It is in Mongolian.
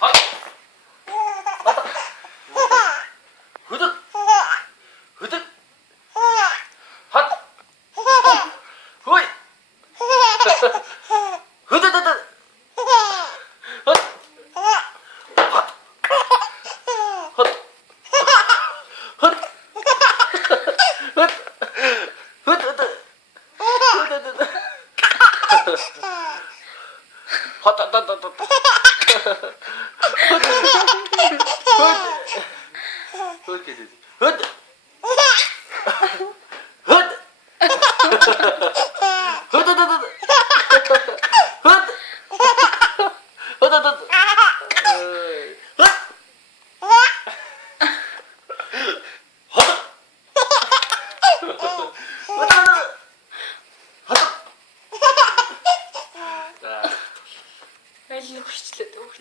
아, 맞다. 흐득, 흐득, 핫, 후이, 흐드드드, 헛, 헛, 헛, 헛, 헛, 흐드드, 흐드드드, 헛다다다다. 그렇게 되지. 헛! 헛! 헛! 헛! 헛! 헛!